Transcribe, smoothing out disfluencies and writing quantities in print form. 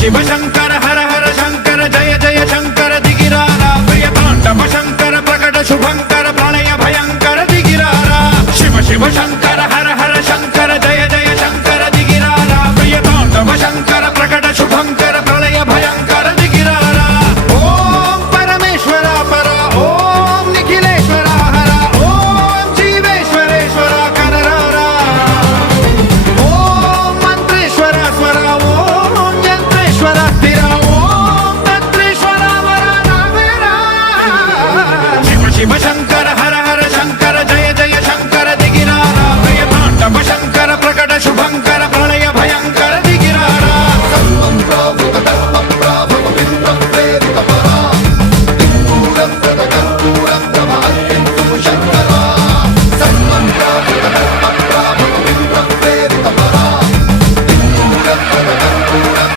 शिव शंकर हर हर शंकर जय जय शंकर दिगिरारा प्रिय तांडव शंकर प्रकट शुभंकर प्रणय भयंकर दिगिरारा शिव शिव शंकर